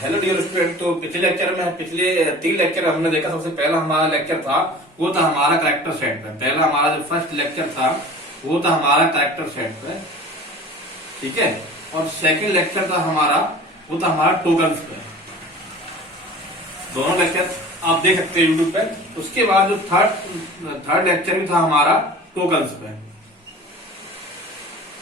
Hello dear student. तो पिछले 3 lecture में हमने देखा, सबसे पहला हमारा लेक्चर था वो था हमारा कैरेक्टर सेट पे। पहला हमारा जो फर्स्ट लेक्चर था वो था हमारा कैरेक्टर सेट पे, ठीक है। और सेकंड लेक्चर था हमारा वो था हमारा टोकन्स पे। दोनों लेक्चर आप देख सकते हैं यूट्यूब पे। उसके बाद जो थर्ड लेक्चर भी था हमारा टोकन्स पे।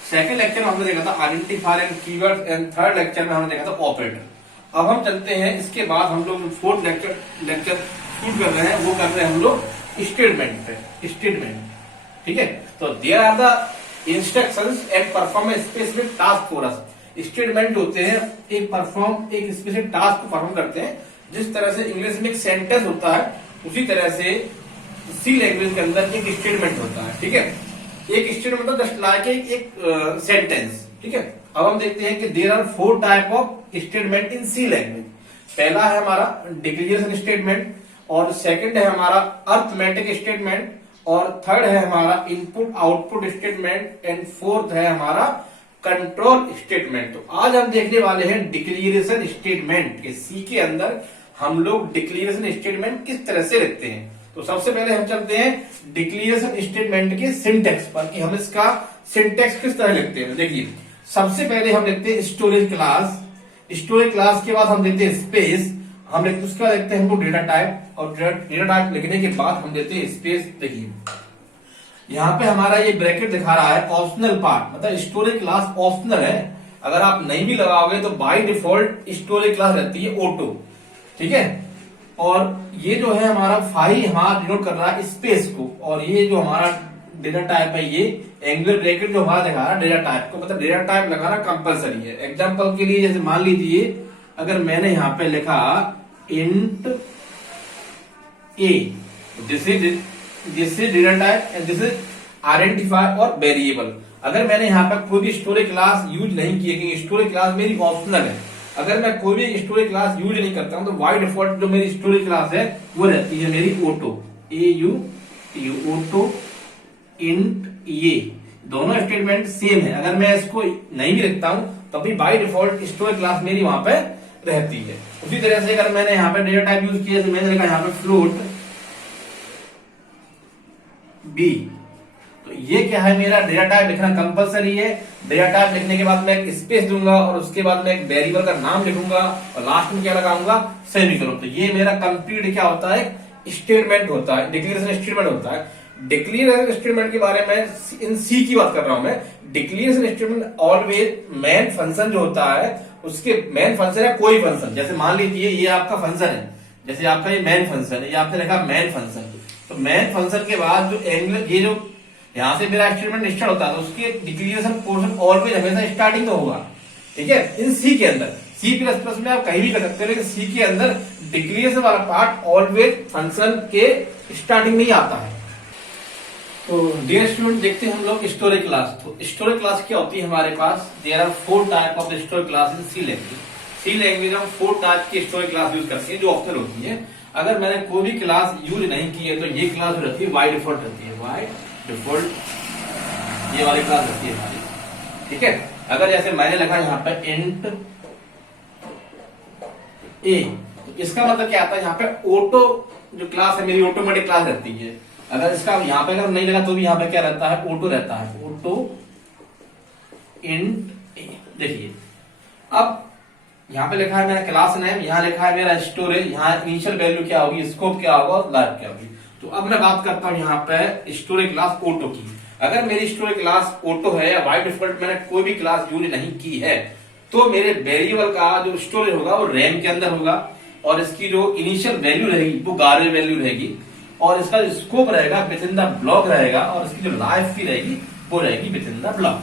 सेकंड लेक्चर में हमने देखा था identifier and keyword and third lecture में हमने देखा था ऑपरेटर। अब हम चलते हैं, इसके बाद हम लोग फोर्थ लेक्चर शूट कर रहे हैं, वो कर रहे हैं हम लोग स्टेटमेंट पे। स्टेटमेंट, ठीक है। तो there are the instructions and perform specific task for us. Statement होते हैं एक स्पेसिफिक टास्क को परफॉर्म करते हैं। जिस तरह से इंग्लिश में एक सेंटेंस होता है, उसी तरह से सी लैंग्वेज के अंदर एक स्टेटमेंट होता है, ठीक है। एक स्टेटमेंट मतलब जस्ट लाइक एक सेंटेंस, ठीक है। अब हम देखते हैं कि there are 4 type of statement in C language. पहला है हमारा डिक्लेरेशन स्टेटमेंट, और सेकंड है हमारा अरिथमेटिक स्टेटमेंट, और थर्ड है हमारा input output statement, and fourth है हमारा कंट्रोल स्टेटमेंट। तो आज हम देखने वाले हैं डिक्लेरेशन स्टेटमेंट के सी के अंदर हम लोग डिक्लेरेशन स्टेटमेंट किस तरह से लिखते हैं। तो सबसे पहले हम चलते हैं डिक्लेरेशन स्टेटमेंट के सिंटेक्स पर कि हम इसका सिंटेक्स किस तरह लिखते हैं। देखिए, सबसे पहले हम लिखते हैं स्टोरेज क्लास। स्टोरेज क्लास के बाद हम देते हैं स्पेस। हम उसके बाद लिखते हैं हमको डेटा टाइप, और डेटा टाइप लिखने के बाद हम देते हैं स्पेस। देखिए यहाँ पे हमारा ये ब्रैकेट दिखा रहा है ऑप्शनल पार्ट, मतलब स्टोरेज क्लास ऑप्शनल है। अगर आप नहीं भी लगाओगे तो बाय डिफॉल्ट स्टोरेज क्लास रहती है ऑटो, ठीक है। और ये जो है हमारा फाइल हमारा डिनोट कर रहा है स्पेस को, और ये जो हमारा डेटा टाइप है ये एंगुलर ब्रैकेट जो हमारा दिखा रहा है डेटा टाइप को, मतलब डेटा टाइप लगाना कंपलसरी है। एग्जांपल के लिए जैसे मान लीजिए अगर मैंने यहाँ पे लिखा int A, this is data type and this is identifier और वेरिएबल। अगर मैंने यहाँ पे कोई भी स्टोरेज क्लास यूज नहीं की है, क्योंकि स्टोरेज क्लास मेरी ऑप्शनल है, अगर मैं कोई भी स्टोरेज क्लास यूज नहीं करता हूं तो बाय डिफॉल्ट जो मेरी स्टोरेज क्लास है वो रहती है मेरी ऑटो, ऑटो इंट ये। दोनों स्टेटमेंट सेम है। अगर मैं इसको नहीं भी लिखता हूं तब भी बाय डिफॉल्ट स्टोरेज क्लास मेरी वहां पे रहती है। उसी तरह से अगर मैंने यहाँ पे डेटा टाइप यूज किया तो मैंने लिखा यहाँ पे फ्लोट बी, तो ये क्या है, मेरा डेटा टाइप लिखना कंपलसरी है। डेटा टाइप लिखने के बाद मैं एक स्पेस दूंगा, और उसके बाद मैं एक वेरिएबल का नाम लिखूंगा, और लास्ट में क्या लगाऊंगा, सेमीकोलन। तो ये मेरा कंप्लीट क्या होता है, स्टेटमेंट होता है, डिक्लेरेशन स्टेटमेंट होता है। डिक्लेरेशन स्टेटमेंट के बारे में इन सी की बात कर रहा हूं मैं। Declaration statement always main function जो होता है, उसके मेन फंक्शन है कोई फंक्शन। जैसे मान लीजिए ये आपका फंक्शन है, जैसे आपका ये मेन फंक्शन है, ये आपने लिखा मेन फंक्शन। तो मेन फंक्शन के बाद जो एंगुलर ये जो यहां से मेरा स्टेटमेंट स्टार्ट होता है, तो उसके डिक्लेरेशन पोर्शन ऑलवेज हमेशा स्टार्टिंग में होगा, ठीक है। इन सी के अंदर C++ में आप कहीं भी कर सकते हो, लेकिन सी के अंदर डिक्लेरेशन वाला पार्ट ऑलवेज फंक्शन के स्टार्टिंग में ही आता है। तो डियर स्टूडेंट, देखते हैं हम लोग स्टोरेज क्लास। तो स्टोरेज क्लास क्या होती है हमारे पास, there are 4 type of storage class in C language. C language हम 4 टाइप की स्टोरेज क्लास यूज करते हैं जो ऑप्शनल होती है। अगर मैंने कोई भी क्लास यूज नहीं की है तो ये क्लास रहती है बाय डिफॉल्ट रहती है, बाय डिफॉल्ट ये वाली क्लास रहती है हमारी, ठीक है। अगर जैसे मैंने लिखा यहाँ पे इंट ए, तो इसका मतलब क्या आता है, यहाँ पे ऑटो जो क्लास है मेरी ऑटोमेटिक क्लास रहती है। अगर इसका यहाँ पे अगर नहीं लगा तो भी यहाँ पे क्या रहता है, ऑटो रहता है, ऑटो इंट ए। देखिए अब यहाँ पे लिखा है मेरा क्लास नेम, यहाँ लिखा है मेरा स्टोरेज, यहाँ इनिशियल वैल्यू क्या होगी, स्कोप क्या होगा, और लाइफ क्या होगी। तो अब मैं बात करता हूँ यहाँ पे स्टोरेज क्लास ऑटो की। अगर मेरी स्टोरेज क्लास ऑटो है या बाय डिफॉल्ट मैंने कोई भी क्लास यूज नहीं की है, तो मेरे वेरिएबल का जो स्टोरेज होगा वो रैम के अंदर होगा, और इसकी जो इनिशियल वैल्यू रहेगी वो गारे वैल्यू रहेगी, और इसका जो स्कोप रहेगा विद इन द ब्लॉक रहेगा, और इसकी जो लाइफ भी रहेगी वो रहेगी विद इन द ब्लॉक,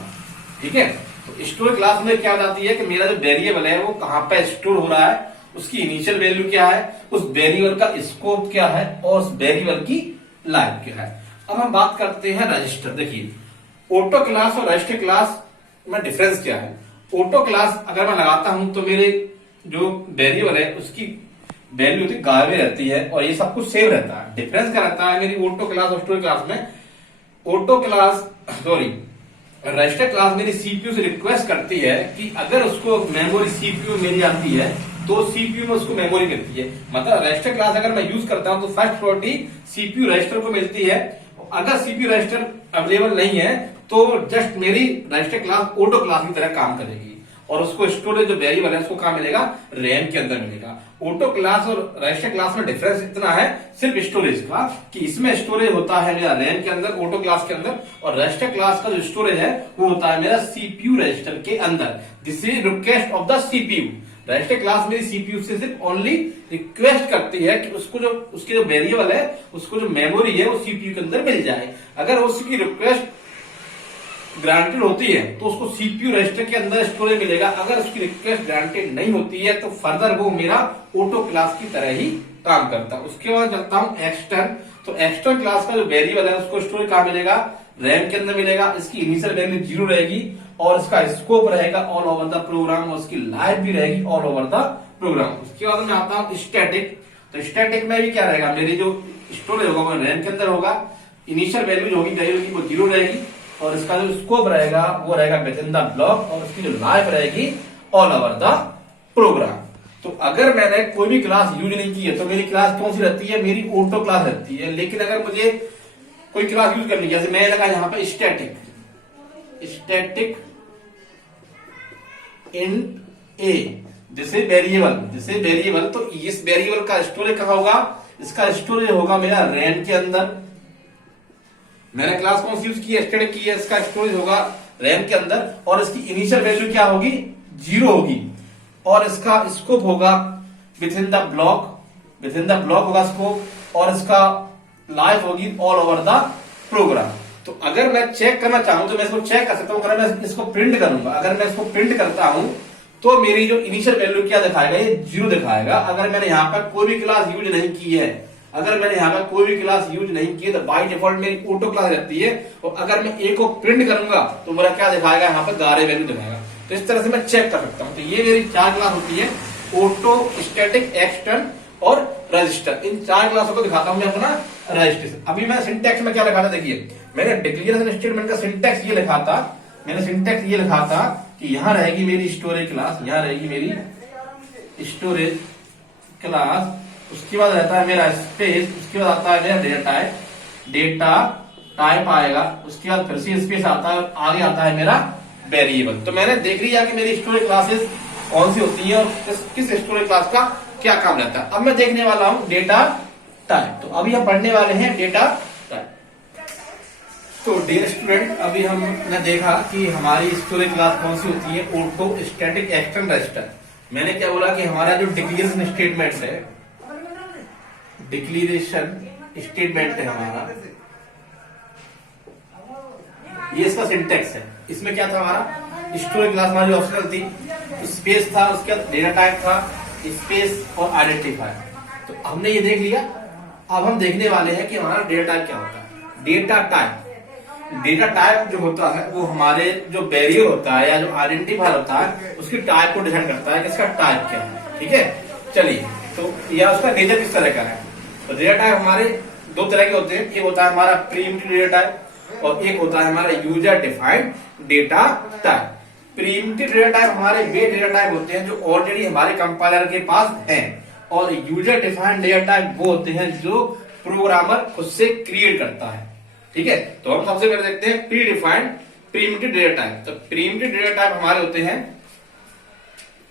ठीक है। तो स्टोरेज क्लास में क्या जाती है कि मेरा जो वेरिएबल है वो कहां पे स्टोर हो रहा है, उसकी इनिशियल वैल्यू क्या है, उस वेरिएबल का स्कोप क्या है, और उस वेरिएबल की लाइफ क्या है। अब हम बात करते हैं रजिस्टर। देखिए ऑटो क्लास और रजिस्टर क्लास में डिफरेंस क्या है। ऑटो क्लास अगर मैं लगाता हूं तो मेरे जो वेरिएबल है उसकी वैल्यू होती गायब रहती है, और ये सब कुछ सेव रहता है। डिफरेंस क्या रहता है मेरी ऑटो क्लास और स्टोरेज क्लास में, ऑटो क्लास रजिस्टर क्लास मेरी सीपीयू से रिक्वेस्ट करती है कि अगर उसको मेमोरी सीपीयू मेरी आती है तो सीपीयू में उसको मेमोरी मिलती है। मतलब रजिस्टर क्लास अगर मैं यूज करता हूं तो फर्स्ट प्रॉपर्टी सीपीयू रजिस्टर को मिलती है। अगर सीपीयू रजिस्टर अवेलेबल नहीं है तो जस्ट मेरी रजिस्टर क्लास ऑटो क्लास की तरह काम करेगी, और उसको स्टोरेज जो वेरिएबल है उसको कहां मिलेगा, रैम के अंदर मिलेगा। ऑटो क्लास और रजिस्टर क्लास में डिफरेंस इतना है सिर्फ स्टोरेज का, कि इसमें स्टोरेज होता है मेरा रैम के अंदर ऑटो क्लास के अंदर, और रजिस्टर क्लास का जो स्टोरेज है वो होता है मेरा सीपीयू रजिस्टर के अंदर। This is request of the CPU. Register class मेरी सीपीयू से सिर्फ ओनली रिक्वेस्ट करती है कि उसको जो उसके जो वेरिएबल है उसको जो मेमोरी है वो सीपीयू के अंदर मिल जाए। अगर उसकी रिक्वेस्ट ग्रांटेड होती है तो उसको सीपीयू रजिस्टर के अंदर स्टोरेज मिलेगा। अगर उसकी रिक्वेस्ट ग्रांटेड नहीं होती है तो फर्दर वो मेरा ऑटो क्लास की तरह ही काम करता है। उसके बाद चलता हूं एक्सटर्न। तो एक्सटर्न क्लास का जो वेरिएबल है उसको स्टोरेज कहां मिलेगा, रैम के अंदर मिलेगा। इसकी इनिशियल वैल्यू 0 रहेगी और इसका स्कोप रहेगा ऑल ओवर द प्रोग्राम, और उसकी लाइफ भी रहेगी ऑल ओवर द प्रोग्राम। उसके बाद मैं आता हूं स्टैटिक। तो स्टैटिक में भी क्या रहेगा, मेरी जो स्टोरेज होगा वो रैम के अंदर होगा, इनिशियल वैल्यू जो होगी वो 0 रहेगी, और इसका जो स्कोप रहेगा वो रहेगा विद इन द ब्लॉक, और उसकी जो लाइफ रहेगी ऑल ओवर द प्रोग्राम। तो अगर मैंने कोई भी क्लास यूज नहीं की है तो मेरी क्लास कौन सी रहती है, मेरी ऑटो क्लास रहती है। लेकिन अगर मुझे कोई क्लास यूज करनी है, जैसे मैं लगा यहाँ पे स्टैटिक इंट ए जैसे वेरिएबल, तो इस वेरिएबल का स्टोरेज कहां होगा, इसका स्टोरेज होगा मेरा रैम के अंदर। मैंने क्लास कौन सी यूज की है, स्टैटिक की है, इसका स्टोरेज होगा रैम के अंदर, और इसकी इनिशियल वैल्यू क्या होगी, 0 होगी, और इसका स्कोप होगा विद इन द ब्लॉक होगा स्कोप, और इसका लाइफ होगी ऑल ओवर द प्रोग्राम। तो अगर मैं चेक करना चाहूं तो मैं इसको चेक कर सकता हूं। अगर मैं इसको प्रिंट करूंगा, अगर मैं इसको प्रिंट करता हूं तो मेरी जो इनिशियल वैल्यू क्या दिखाएगा, ये 0 दिखाएगा। अगर मैंने यहाँ पर कोई भी क्लास यूज नहीं की है, तो बाय डिफॉल्ट मेरी ऑटो क्लास रहती है, और अगर मैं ए को प्रिंट करूंगा तो मेरा क्या दिखाएगा, यहाँ पर गारे वैल्यू दिखाएगा। तो इस तरह से मैं चेक कर सकता हूँ। तो ये मेरी 4 क्लास होती है, ऑटो, स्टैटिक, एक्सटर्न और रजिस्टर। इन 4 क्लासों को दिखाता हूँ मैं अपना रजिस्ट्रेशन। अभी मैं सिंटैक्स में क्या लिखा था, देखिए मैंने डिक्लेरेशन स्टेटमेंट का सिंटैक्स ये लिखा था, कि यहाँ रहेगी मेरी स्टोरेज क्लास, उसके बाद रहता है मेरा स्पेस, उसके बाद आता है मेरा डेटा टाइप आएगा, उसके बाद फिर से स्पेस आता है, और आगे आता है मेरा वेरिएबल। तो मैंने देख लिया कि मेरी स्टोरेज क्लासेस कौन सी होती है और किस स्टोरेज क्लास का क्या काम रहता है। अब मैं देखने वाला हूं डेटा टाइप। तो अभी हम पढ़ने वाले हैं डेटा टाइप। तो डियर स्टूडेंट, अभी हमने देखा कि हमारी स्टोरेज क्लास कौन सी होती है, ऑटो, स्टैटिक, एक्सटर्न, रजिस्टर। मैंने क्या बोला कि हमारा जो डिक्लेरेशन स्टेटमेंट है हमारा, ये इसका सिंटेक्स है। इसमें क्या था, हमारा स्टोरेज क्लास हमारी ऑप्शनल थी, स्पेस था, उसके बाद डेटा टाइप था, स्पेस और आइडेंटिफायर। तो हमने ये देख लिया। अब हम देखने वाले हैं कि हमारा डेटा टाइप क्या होता है। डेटा टाइप जो होता है वो हमारे जो बैरियर होता है या जो आइडेंटिफायर होता है उसकी टाइप को डिसाइड करता है कि इसका टाइप क्या है। ठीक है, चलिए, तो या उसका नेचर किस तरह का है। तो डेटा टाइप हमारे 2 तरह के होते हैं। एक होता है हमारा प्रीएम्प्टिव डेटा टाइप, और एक होता है हमारा user defined data type. Pre-emptive data type हमारे वे डेटा टाइप होते हैं जो ऑलरेडी हमारे कंपाइलर के पास हैं, और यूजर डिफाइंड डेटा टाइप वो होते हैं जो प्रोग्रामर खुद से क्रिएट करता है। ठीक है, तो हम सबसे पहले देखते हैं pre defined primitive data type. तो प्रीएम्प्टिव डेटा टाइप हमारे होते हैं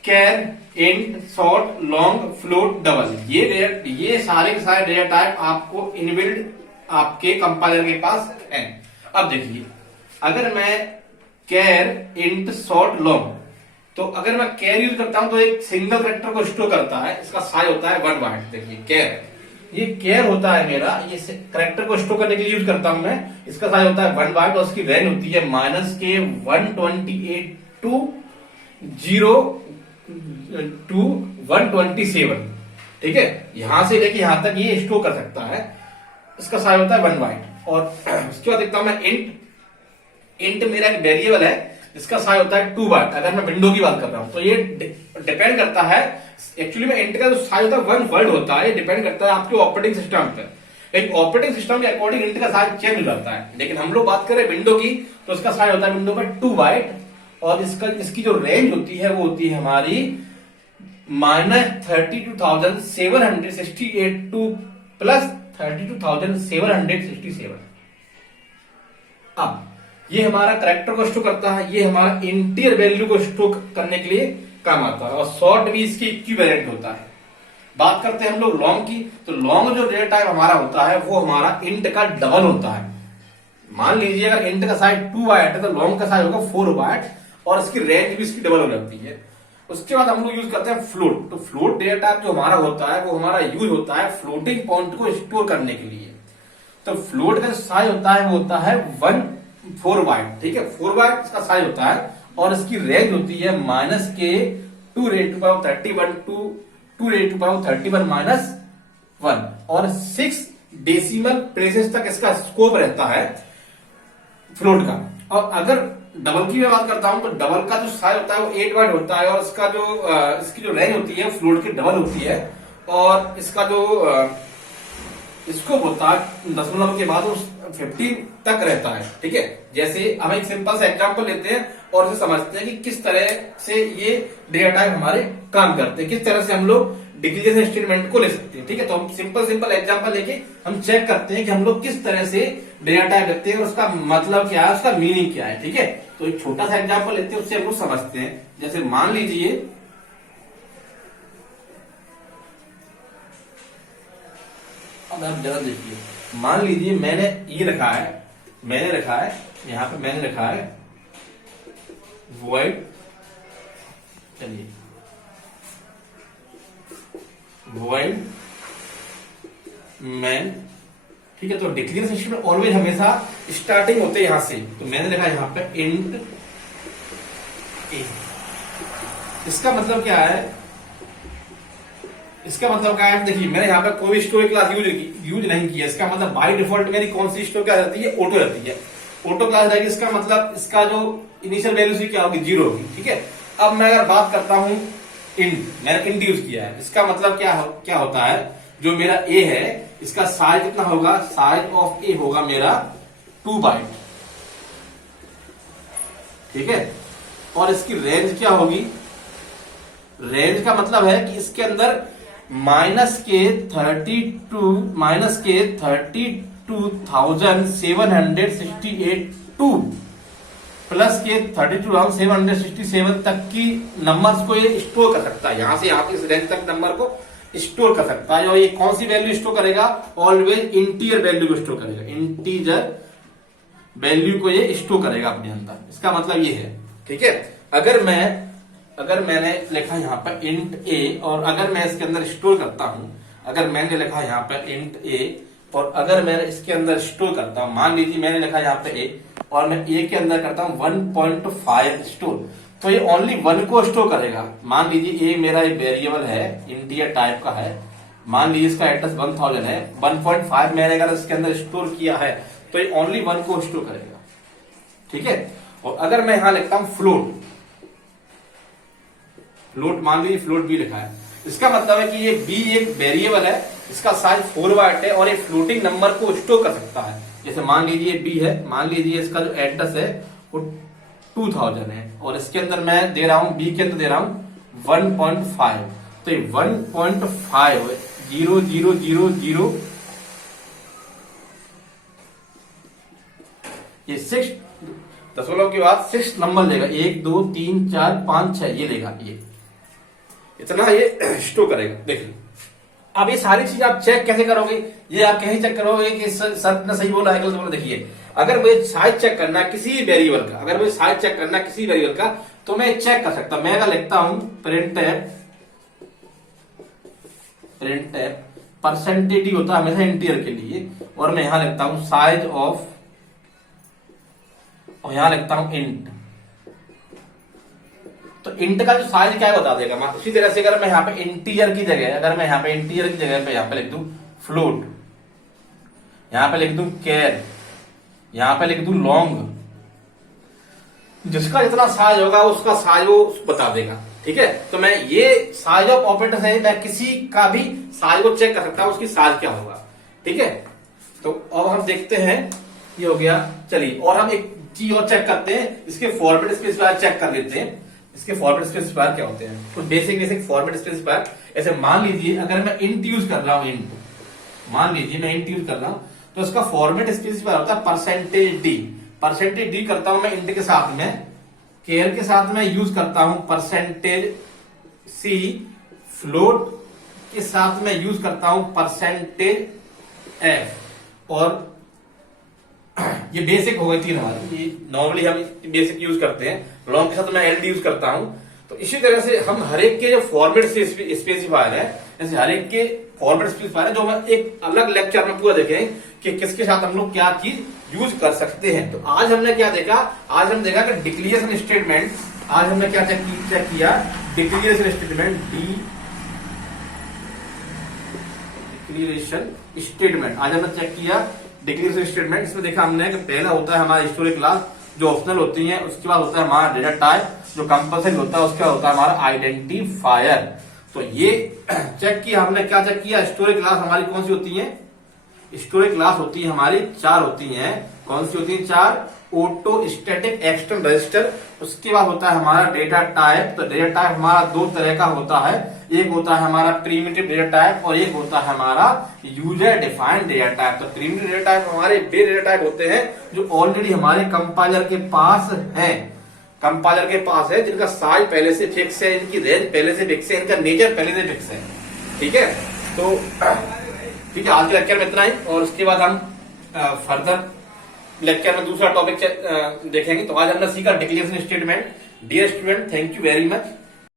char, int, short, long, float, double. ये सारे के सारे डेटा टाइप आपको इनबिल्ड आपके कंपाइलर के पास है। अब देखिए, अगर मैं कैर, इंट, शॉर्ट, लॉन्ग, तो अगर मैं कैर यूज करता हूं तो एक सिंगल कैरेक्टर को स्टोर करता है, इसका साइज होता है 1 बाइट। देखिए कैर, ये कैर होता है मेरा, ये कैरेक्टर को स्टोर करने के लिए यूज करता हूं मैं, इसका साइज होता है 1 बाइट, और उसकी रेंज होती है -128 to 127। ठीक है, यहां से लेके यहां तक ये स्टोर कर सकता है, इसका साइज होता है 1 बाइट। और उसके बाद देखता हूं मैं इंट मेरा एक वेरिएबल है, इसका साइज होता है 2 बाइट। अगर मैं विंडो की बात कर रहा हूं तो ये डिपेंड करता है, एक्चुअली में इंट का जो साइज होता है 1 वर्ड होता है, ये डिपेंड करता है आपके ऑपरेटिंग सिस्टम पे। एक ऑपरेटिंग सिस्टम के अकॉर्डिंग इंट का साइज चेंज हो जाता है, लेकिन हम लोग बात करें विंडो की तो इसका साइज होता है विंडो में 2 बाइट, और इसकी जो रेंज होती है वो होती है हमारी -32,768 प्लस 32,767। अब ये हमारा करेक्टर को स्टोर करता है, ये हमारा इंटीजर वैल्यू को स्टोर करने के लिए काम आता है, और शॉर्ट भी इसकी इक्विवेलेंट होता है। बात करते हैं हम लोग लॉन्ग की, तो लॉन्ग जो डेटा टाइप हमारा होता है वो हमारा इंट का डबल होता है। मान लीजिए अगर इंट का साइज 2 बाइट है तो लॉन्ग का साइज होगा 4 बाइट, और इसकी रेंज भी इसकी डबल हो जाती है। उसके बाद हम लोग यूज करते हैं फ्लोट। तो फ्लोट डेटा टाइप जो हमारा होता है वो हमारा यूज होता है फ्लोटिंग पॉइंट को स्टोर करने के लिए। तो फ्लोट का साइज होता है वो होता है 4 बाइट, ठीक है, 4 बाइट इसका साइज होता है, और इसकी रेंज होती है -k2^31 to 2^31 और 6 डेसिमल प्लेसेस तक इसका स्कोप रहता है फ्लोट का। और अगर डबल की मैं बात करता हूं तो डबल का जो साइज होता है वो 8 बाइट होता है, और इसका जो इसकी जो रेंज होती है फ्लोट की डबल होती है, और इसका जो स्कोप होता है दशमलव के बाद वो 15 तक रहता है, ठीक है। जैसे हम एक सिंपल सा एग्जांपल लेते हैं और इसे समझते हैं कि किस तरह से ये डेटा टाइप हमारे काम करते हैं, किस तरह से हम लोग डिक्रीजेशन स्टेटमेंट को ले सकते हैं, ठीक है। तो हम सिंपल एग्जांपल लेके हम चेक करते हैं कि हम लोग किस तरह से डेटा टाइप लेते हैं और उसका मतलब क्या है, उसका मीनिंग क्या है, ठीक है। तो एक छोटा सा एग्जांपल लेते हैं, उससे हम लोग समझते हैं। जैसे मान लीजिए अब आप जरा देखिए, मान लीजिए मैंने ये रखा है, यहां पे मैंने रखा है void, चलिए void main, ठीक है। तो डिक्लेरेशन स्टेटमेंट ऑलवेज हमेशा स्टार्टिंग होते हैं यहां से। तो मैंने लिखा यहां पे इंट ए। इसका मतलब क्या है, देखिए मैंने यहाँ पे कोई स्टोरेज क्लास यूज नहीं किया। इसका मतलब बाय डिफॉल्ट मेरी कौन सी स्टोर क्या रहती है, ऑटो रहती है, ऑटो क्लास रहेगी। इसका मतलब इसका जो इनिशियल वैल्यू से क्या होगी, 0 होगी, ठीक है। अब मैं अगर बात करता हूं इंट, मैंने इंट यूज किया है, इसका मतलब क्या होता है, जो मेरा ए है इसका साइज कितना होगा, साइज ऑफ ए होगा मेरा 2 बाइट, ठीक है। और इसकी रेंज क्या होगी, रेंज का मतलब है कि इसके अंदर -32,768 प्लस के 32,767 तक की नंबर्स को ये स्टोर कर सकता है। यहां से यहां इस रेंज तक नंबर को स्टोर कर सकता है। और ये कौन सी वैल्यू स्टोर करेगा, ऑलवेज इंटीजर वैल्यू को स्टोर करेगा, इंटीजर वैल्यू को ये स्टोर करेगा अपने अंदर। इसका मतलब ये है, ठीक है। अगर मैंने लिखा यहाँ पर इंट ए, और अगर मैं इसके अंदर स्टोर करता हूं, अगर मैंने लिखा यहाँ पर इंट ए, और अगर मैं इसके अंदर स्टोर करता हूं, मान लीजिए मैंने लिखा यहाँ पे ए, और मैं ए के अंदर करता हूं 1.5 स्टोर, तो ये ओनली 1 को स्टोर करेगा। मान लीजिए ए मेरा एक वेरिएबल है, इंटीजर टाइप का है, मान लीजिए इसका एड्रेस 1000 है, 1.5 मैंने अगर इसके अंदर स्टोर किया है तो ये ओनली 1 को स्टोर करेगा, ठीक है। और अगर मैं यहां लिखता हूं फ्लोट, मान लीजिए फ्लोट बी लिखा है, इसका मतलब है कि ये बी एक वेरिएबल है, इसका साइज 4 बाइट है, और ये फ्लोटिंग नंबर को स्टोर कर सकता है। जैसे मान लीजिए बी है, मान लीजिए इसका जो एड्रेस है वो 2000 है, और इसके अंदर मैं दे रहा हूं, बी के अंदर दे रहा हूं 1.5, तो ये 1.5 000 ये 6 दशमलव के बाद 6 नंबर लेगा, 1 2 3 4 5 6 ये लेगा, ये इतना ये स्टोर करेगा। देखिए अब ये सारी चीज आप चेक कैसे करोगे, ये आप कैसे चेक करोगे कि सर ने सही बोला है गलत बोला। देखिए अगर मुझे साइज चेक करना है किसी वेरिएबल का, तो मैं चेक कर सकता हूं। मैं अगर लिखता हूं प्रिंट परसेंटेज होता है हमेशा इंटीजर के लिए, और मैं यहां लिखता हूं साइज ऑफ, और यहां लिखता हूं इंट, तो इंट का जो साइज क्या है बता देगा। उसी तरह से अगर मैं यहाँ पे इंटीजर की जगह पे यहाँ पे लिख दूं फ्लोट, यहाँ पे लिख दूं कैर, यहाँ पे लिख दूं लॉन्ग, जिसका जितना साइज होगा उसका साइज वो बता देगा, ठीक है। तो मैं ये साइज ऑफ ऑपरेटर से मैं किसी का भी साइज को चेक कर सकता हूं, उसकी साइज क्या होगा, ठीक है। तो अब हम देखते हैं, ये हो गया। चलिए और हम एक चीज और चेक करते हैं, इसके फॉर्मेट स्पेसिफायर चेक कर लेते हैं। इसके फॉर्मेट स्पेसिफायर क्या होते हैं, तो बेसिक फॉर्मेट स्पेसिफायर। ऐसे मान लीजिए अगर मैं इंट यूज कर रहा हूं, इंट, मान लीजिए मैं इंट यूज कर रहा हूं, तो इसका फॉर्मेट स्पेसिफायर होता है परसेंटेज डी। परसेंटेज डी करता हूं मैं इंट के साथ में, केयर के साथ में यूज करता हूं परसेंटेज सी, फ्लोट के साथ में यूज करता हूं परसेंटेज एफ, और ये बेसिक हो गई थी हमारी, ये नॉर्मली हम बेसिक यूज करते हैं। लॉन्ग के साथ मैं एलडी यूज करता हूं। तो इसी तरह से हम हर एक के जो फॉर्मेट स्पेसिफायर है, जैसे हर एक के फॉर्मेट स्पेसिफायर है, जो हम एक अलग लेक्चर में पूरा देखें कि किसके साथ हम लोग क्या चीज यूज कर सकते हैं। तो आज हमने क्या देखा, आज हमने देखा कि डिक्लेरेशन स्टेटमेंट, आज हमने क्या चेक किया, डिक्लेरेशन स्टेटमेंट, डिक्लेरेशन स्टेटमेंट आज हमने चेक किया। डिक्लेरेशन स्टेटमेंट, इसमें देखा हमने कि पहला होता है हमारा हिस्टोरिक क्लास जो ऑप्शनल होती है, उसके बाद होता है हमारा डेटा टाइप जो कंपल्सरी होता है, उसके बाद होता है हमारा आइडेंटिफायर। तो ये चेक किया हमने, क्या चेक किया, हिस्टोरिक क्लास हमारी कौन सी होती है, हिस्टोरिक क्लास होती है हमारी 4 होती हैं। कौन सी होती है, 4, ऑटो स्टैटिक एक्सटर्नल रजिस्टर। उसके बाद होता है हमारा डेटा टाइप। तो डेटा टाइप हमारा 2 तरह का होता है, एक होता है हमारा प्रिमिटिव डेटा टाइप और एक होता है हमारा यूजर डिफाइंड डेटा टाइप। तो प्रिमिटिव डेटा टाइप हमारे वे डेटा टाइप होते हैं जो ऑलरेडी हमारे कंपाइलर के पास है, कंपाइलर के पास है, जिनका साइज पहले से फिक्स है, इनकी रेंज पहले से फिक्स है, इनका नेचर पहले से फिक्स है। ठीक है, तो ठीक है, आज के लेक्चर में इतना ही, और उसके बाद हम फर्दर लेक्चर में दूसरा टॉपिक देखेंगे। तो आज हमने सीखा declaration statement. Dear student, thank you very much.